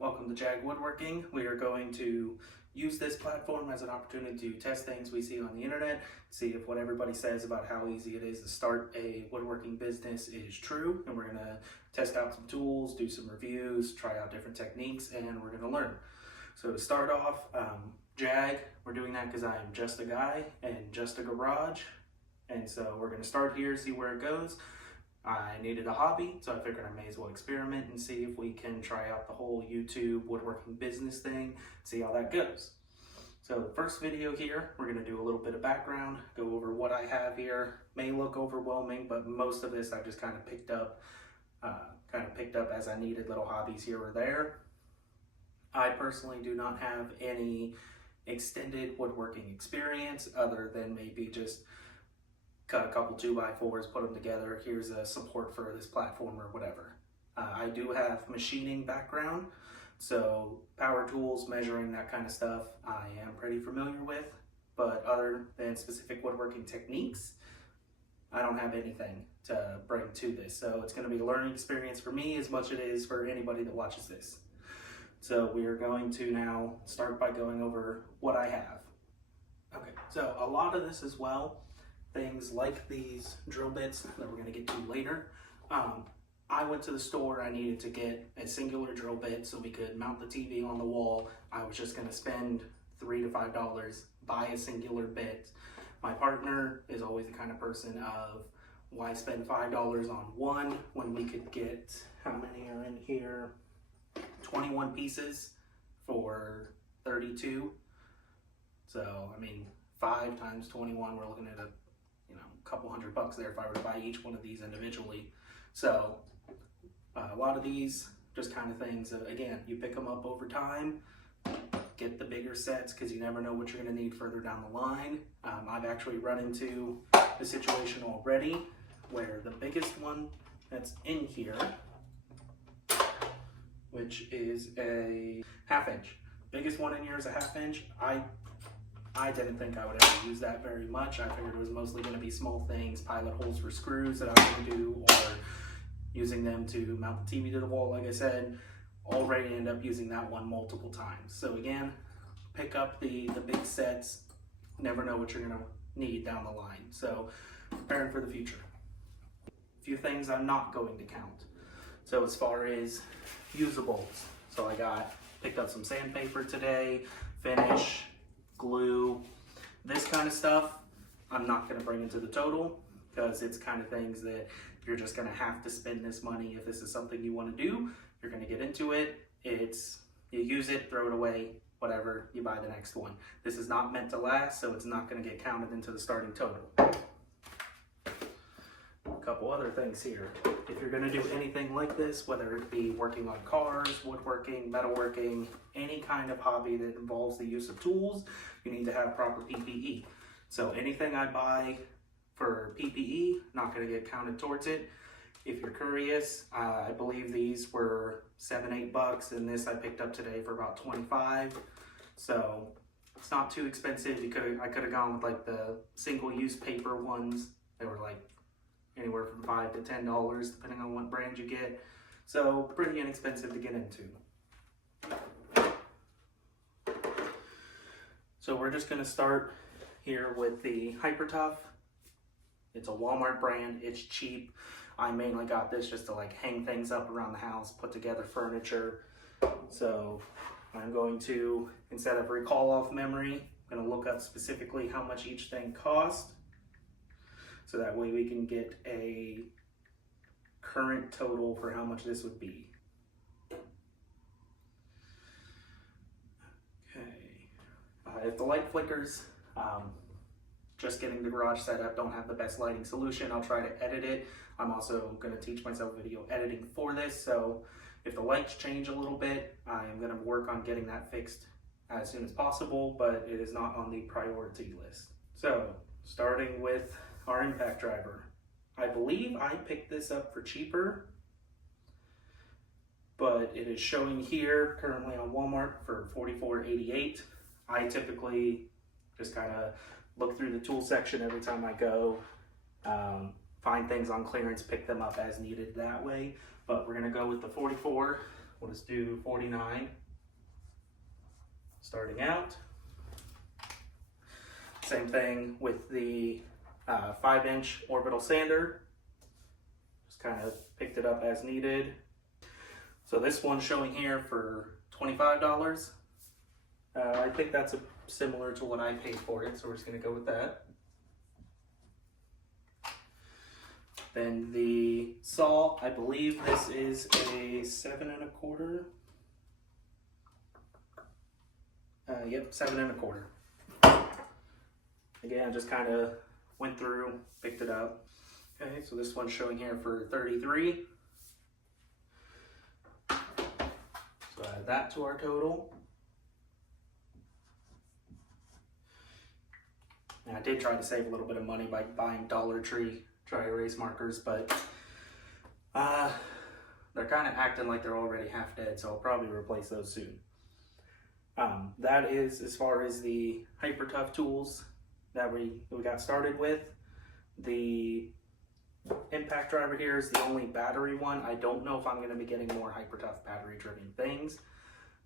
Welcome to Jag Woodworking. We are going to use this platform as an opportunity to test things we see on the internet, see if what everybody says about how easy it is to start a woodworking business is true, and we're going to test out some tools, do some reviews, try out different techniques, and we're going to learn. So to start off, Jag, we're doing that because I'm just a guy and just a garage, and so we're going to start here, see where it goes. I needed a hobby, so I figured I may as well experiment and see if we can try out the whole YouTube woodworking business thing, see how that goes. So the first video here, we're going to do a little bit of background, go over what I have here. May look overwhelming, but most of this I just kind of picked up as I needed, little hobbies here or there. I personally do not have any extended woodworking experience other than maybe just cut a couple 2x4s, put them together. Here's a support for this platform or whatever. I do have machining background, so power tools, measuring, that kind of stuff, I am pretty familiar with. But other than specific woodworking techniques, I don't have anything to bring to this. So it's going to be a learning experience for me as much as it is for anybody that watches this. So we are going to now start by going over what I have. Okay, so a lot of this as well, things like these drill bits that we're going to get to later. I went to the store, I needed to get a singular drill bit so we could mount the TV on the wall. I was just going to spend $3 to $5, buy a singular bit. My partner is always the kind of person of, why spend $5 on one when we could get, how many are in here? 21 pieces for 32. So, I mean, 5 times 21, we're looking at a couple $100 there if I were to buy each one of these individually. So a lot of these just kind of things, again, you pick them up over time, get the bigger sets because you never know what you're going to need further down the line. I've actually run into the situation already where the biggest one that's in here, which is a 1/2 inch. Biggest one in here is a 1/2 inch. I didn't think I would ever use that very much. I figured it was mostly going to be small things, pilot holes for screws that I was going to do, or using them to mount the TV to the wall, like I said. Already end up using that one multiple times. So again, pick up the big sets. Never know what you're going to need down the line. So preparing for the future. A few things I'm not going to count. So as far as usables, so I picked up some sandpaper today, finish, glue, this kind of stuff. I'm not going to bring into the total because it's kind of things that you're just going to have to spend this money if this is something you want to do. You're going to get into it. You use it, throw it away, whatever, you buy the next one. This is not meant to last, so it's not going to get counted into the starting total. A couple other things here. If you're going to do anything like this, whether it be working on cars, woodworking, metalworking, any kind of hobby that involves the use of tools, you need to have proper PPE. So anything I buy for PPE, not going to get counted towards it. If you're curious, I believe these were $7, $8, and this I picked up today for about $25. So it's not too expensive. I could have gone with like the single-use paper ones. They were like anywhere from $5 to $10, depending on what brand you get. So pretty inexpensive to get into. So we're just going to start here with the Hyper Tough. It's a Walmart brand. It's cheap. I mainly got this just to like hang things up around the house, put together furniture. So I'm going to, instead of recall off memory, I'm going to look up specifically how much each thing cost. So that way we can get a current total for how much this would be. Okay. If the light flickers, just getting the garage set up, don't have the best lighting solution, I'll try to edit it. I'm also going to teach myself video editing for this, so if the lights change a little bit, I'm going to work on getting that fixed as soon as possible, but it is not on the priority list. So, starting with our impact driver. I believe I picked this up for cheaper, but it is showing here currently on Walmart for $44.88. I typically just kind of look through the tool section every time I go, find things on clearance, pick them up as needed that way. But we're gonna go with the 44. we'll just do 49 starting out. Same thing with the 5-inch orbital sander. Just kind of picked it up as needed. So this one's showing here for $25. I think that's similar to what I paid for it, so we're just going to go with that. Then the saw, I believe this is a 7 1/4. Yep, 7 1/4. Again, just kind of went through, picked it up. Okay, so this one's showing here for $33. So add that to our total. And I did try to save a little bit of money by buying Dollar Tree dry erase markers, but they're kind of acting like they're already half dead, so I'll probably replace those soon. That is as far as the Hyper Tough tools that we got started with. The impact driver here is the only battery one. I don't know if I'm going to be getting more Hyper Tough battery driven things.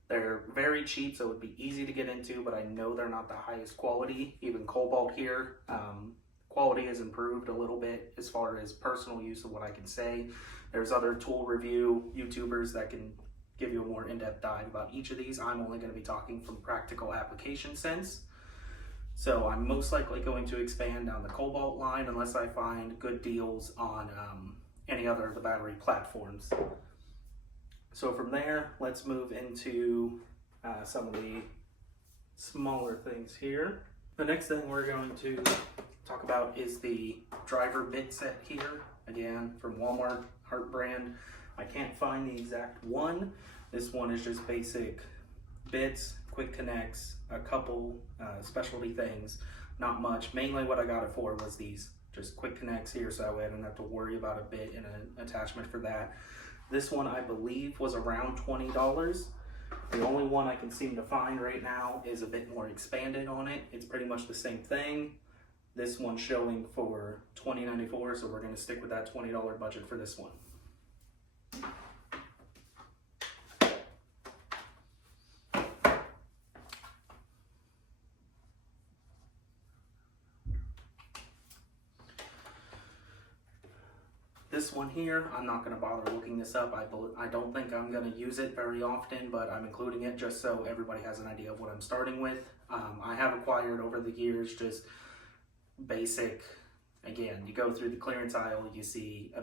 They're very cheap, so it would be easy to get into, but I know they're not the highest quality. Even Cobalt here, quality has improved a little bit as far as personal use of what I can say. There's other tool review YouTubers that can give you a more in-depth dive about each of these. I'm only going to be talking from practical application sense. So I'm most likely going to expand down the Cobalt line unless I find good deals on any other of the battery platforms. So from there, let's move into some of the smaller things here. The next thing we're going to talk about is the driver bit set here. Again, from Walmart, Heart brand. I can't find the exact one. This one is just basic bits, quick connects, a couple specialty things, not much. Mainly what I got it for was these just quick connects here, so that way I don't have to worry about a bit and an attachment for that. This one I believe was around $20. The only one I can seem to find right now is a bit more expanded on it. It's pretty much the same thing. This one's showing for $20.94, so we're going to stick with that $20 budget for this one. This one here, I'm not going to bother looking this up. I don't think I'm going to use it very often, but I'm including it just so everybody has an idea of what I'm starting with. I have acquired over the years just basic, again, you go through the clearance aisle, you see a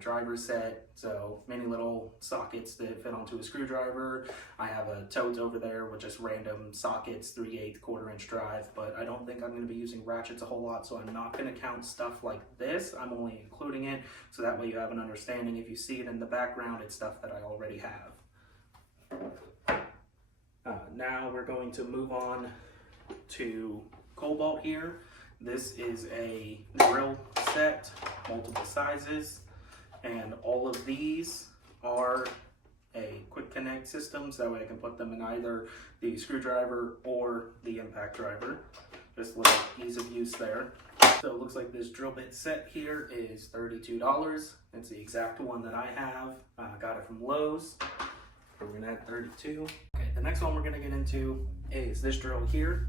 driver set, so many little sockets that fit onto a screwdriver. I have a tote over there with just random sockets, 3/8, 1/4 inch drive, but I don't think I'm going to be using ratchets a whole lot, so I'm not going to count stuff like this. I'm only including it so that way you have an understanding. If you see it in the background, it's stuff that I already have. Now we're going to move on to Cobalt here. This is a drill set, multiple sizes, and all of these are a quick connect system, so that way I can put them in either the screwdriver or the impact driver. Just a little ease of use there. So it looks like this drill bit set here is $32. It's the exact one that I have. Got it from Lowe's. So we're gonna add 32. Okay, the next one we're gonna get into is this drill here.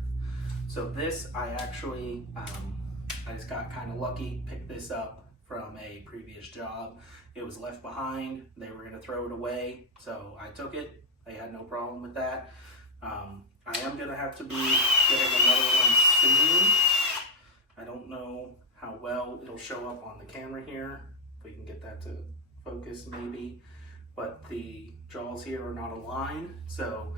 So this, I actually, I just got kind of lucky, picked this up from a previous job. It was left behind, they were gonna throw it away, so I took it. I had no problem with that. I am gonna have to be getting another one soon. I don't know how well it'll show up on the camera here. If we can get that to focus maybe. But the jaws here are not aligned, so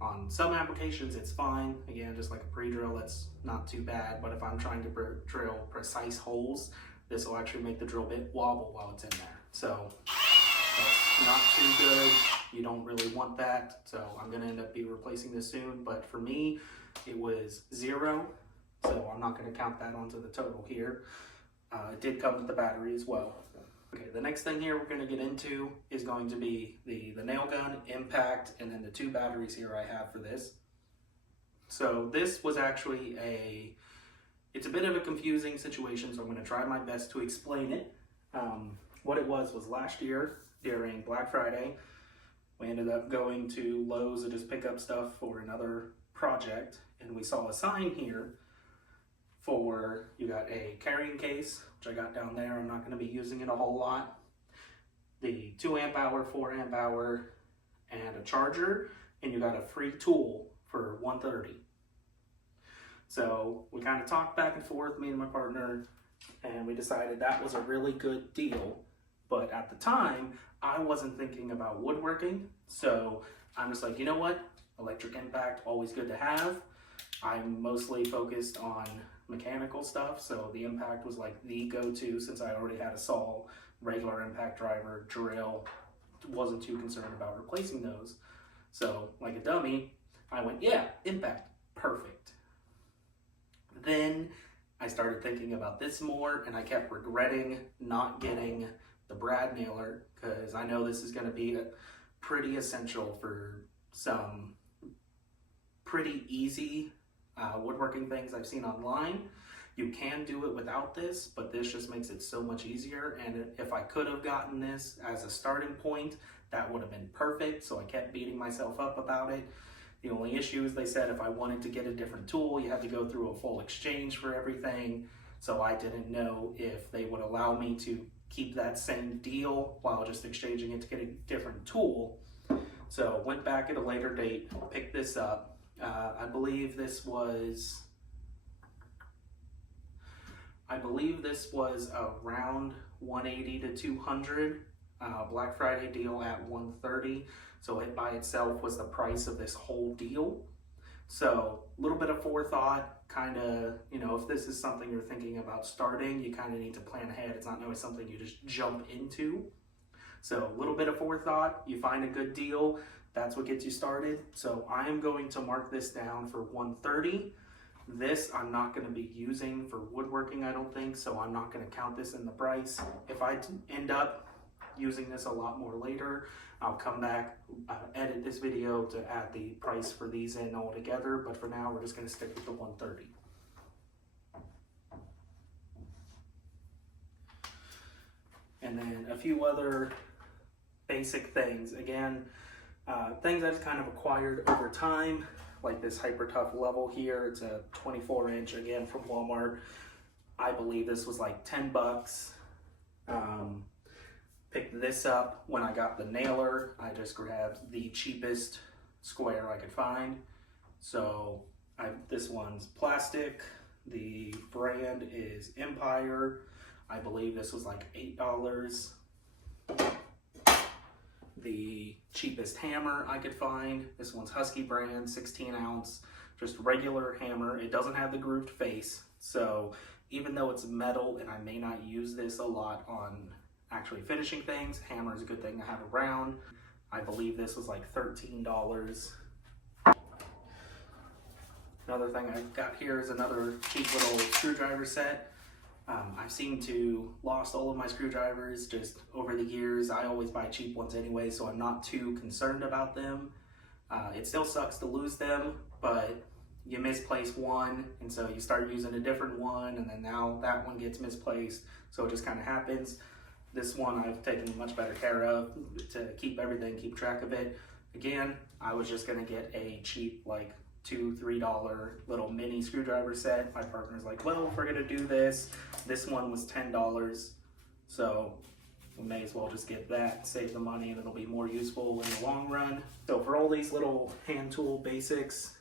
on some applications it's fine. Again, just like a pre-drill, that's not too bad. But if I'm trying to drill precise holes, this will actually make the drill bit wobble while it's in there. So that's not too good. You don't really want that. So I'm gonna end up replacing this soon. But for me, it was 0. So I'm not gonna count that onto the total here. It did come with the battery as well. Okay, the next thing here we're going to get into is going to be the nail gun, impact, and then the 2 batteries here I have for this. So this was actually it's a bit of a confusing situation, so I'm going to try my best to explain it. What it was last year during Black Friday, We ended up going to Lowe's to just pick up stuff for another project, and we saw a sign here for, you got a carrying case, which I got down there. I'm not going to be using it a whole lot. The 2 amp hour, 4 amp hour, and a charger, and you got a free tool for $130. So we kind of talked back and forth, me and my partner, and we decided that was a really good deal. But at the time, I wasn't thinking about woodworking, so I'm just like, you know what? Electric impact, always good to have. I'm mostly focused on mechanical stuff, so the impact was like the go-to since I already had a saw, regular impact driver, drill. Wasn't too concerned about replacing those. So like a dummy, I went, yeah, impact, perfect. Then I started thinking about this more, and I kept regretting not getting the brad nailer, because I know this is going to be pretty essential for some pretty easy woodworking things I've seen online. You can do it without this, but this just makes it so much easier, and if I could have gotten this as a starting point, that would have been perfect. So I kept beating myself up about it. The only issue is they said if I wanted to get a different tool, you had to go through a full exchange for everything. So I didn't know if they would allow me to keep that same deal while just exchanging it to get a different tool. So went back at a later date, picked this up. I believe this was around 180 to 200. Black Friday deal at 130. So it by itself was the price of this whole deal. So a little bit of forethought, kind of, you know, if this is something you're thinking about starting, you kind of need to plan ahead. It's not always something you just jump into. So a little bit of forethought, you find a good deal, that's what gets you started. So I am going to mark this down for 130. This I'm not going to be using for woodworking, I don't think, so I'm not going to count this in the price. If I end up using this a lot more later, I'll come back, edit this video to add the price for these in all together, but for now we're just going to stick with the 130. And then a few other basic things. Again, things I've kind of acquired over time, like this Hyper Tough level here. It's a 24-inch, again from Walmart. I believe this was like 10 bucks. Picked this up when I got the nailer. I just grabbed the cheapest square I could find. So this one's plastic. The brand is Empire. I believe this was like $8. The cheapest hammer I could find. This one's Husky brand, 16 ounce, just regular hammer. It doesn't have the grooved face. So even though it's metal and I may not use this a lot on actually finishing things, hammer is a good thing to have around. I believe this was like $13. Another thing I got here is another cheap little screwdriver set. I've seemed to lost all of my screwdrivers just over the years. I always buy cheap ones anyway, so I'm not too concerned about them. It still sucks to lose them, but you misplace one, and so you start using a different one, and then now that one gets misplaced, so it just kind of happens. This one I've taken much better care of to keep everything, keep track of it. Again, I was just gonna get a cheap, like $2, $3 little mini screwdriver set. My partner's like, well, if we're gonna do this, this one was $10, so we may as well just get that, save the money, and it'll be more useful in the long run. So for all these little hand tool basics,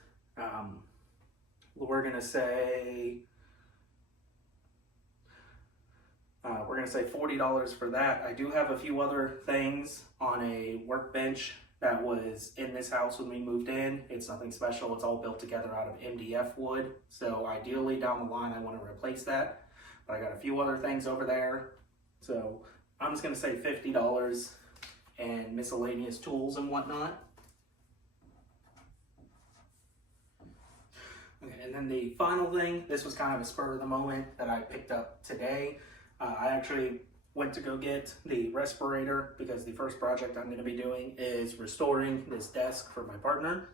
we're gonna say $40 for that. I do have a few other things on a workbench that was in this house when we moved in. It's nothing special. It's all built together out of MDF wood. So ideally down the line, I want to replace that. But I got a few other things over there. So I'm just going to say $50 and miscellaneous tools and whatnot. Okay, and then the final thing, this was kind of a spur of the moment that I picked up today. I actually went to go get the respirator because the first project I'm going to be doing is restoring this desk for my partner.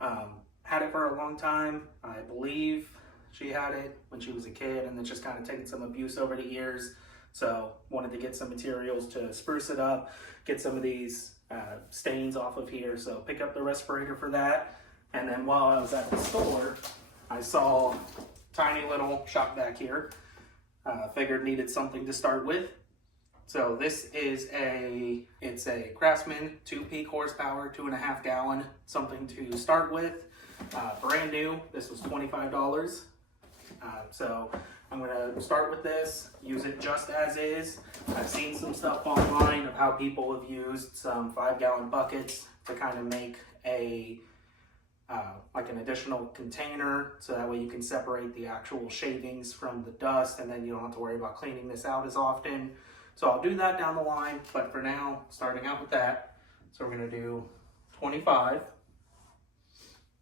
Had it for a long time. I believe she had it when she was a kid, and it's just kind of taken some abuse over the years. So wanted to get some materials to spruce it up, get some of these stains off of here, so pick up the respirator for that. And then while I was at the store, I saw tiny little shop vac here. Figured needed something to start with. So this is it's a Craftsman 2 peak horsepower, 2.5 gallon, something to start with. Brand new, this was $25. So I'm gonna start with this, use it just as is. I've seen some stuff online of how people have used some 5-gallon buckets to kind of make like an additional container, so that way you can separate the actual shavings from the dust, and then you don't have to worry about cleaning this out as often. So I'll do that down the line, but for now, starting out with that. So we're gonna do 25,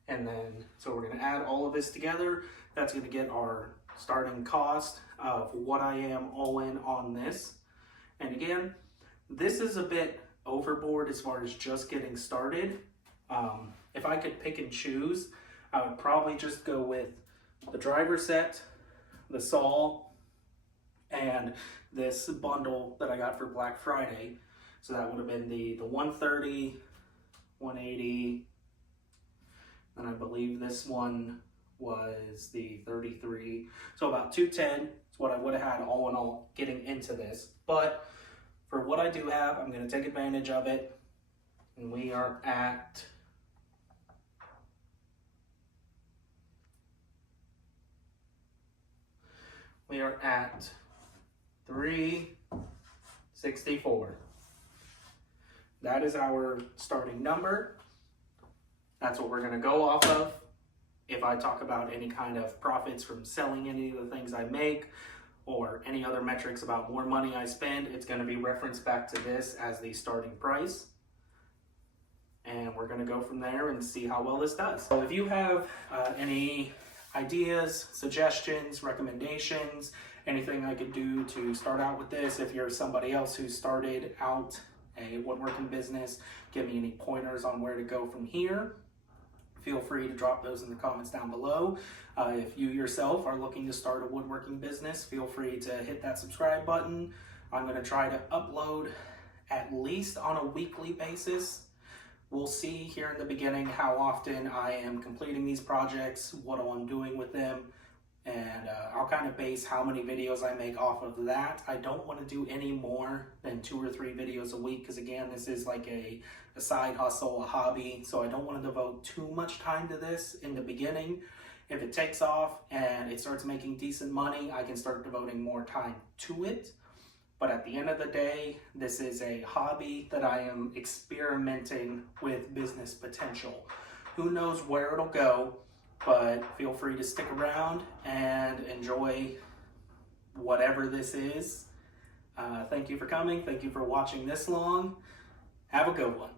and then, so we're gonna add all of this together. That's gonna get our starting cost of what I am all in on this. And again, this is a bit overboard as far as just getting started. If I could pick and choose, I would probably just go with the driver set, the saw, and this bundle that I got for Black Friday. So that would have been the 130, 180, and I believe this one was the 33. So about 210 is what I would have had all in all getting into this. But for what I do have, I'm going to take advantage of it. And we are at $364. That is our starting number. That's what we're going to go off of. If I talk about any kind of profits from selling any of the things I make, or any other metrics about more money I spend, it's going to be referenced back to this as the starting price. And we're going to go from there and see how well this does. So if you have any ideas, suggestions, recommendations, anything I could do to start out with this, if you're somebody else who started out a woodworking business, give me any pointers on where to go from here, feel free to drop those in the comments down below. If you yourself are looking to start a woodworking business, feel free to hit that subscribe button. I'm going to try to upload at least on a weekly basis. We'll see here in the beginning how often I am completing these projects, what I'm doing with them, and I'll kind of base how many videos I make off of that. I don't want to do any more than 2 or 3 videos a week, because again, this is like a side hustle, a hobby, so I don't want to devote too much time to this in the beginning. If it takes off and it starts making decent money, I can start devoting more time to it. But at the end of the day, this is a hobby that I am experimenting with business potential. Who knows where it'll go, but feel free to stick around and enjoy whatever this is. Thank you for coming. Thank you for watching this long. Have a good one.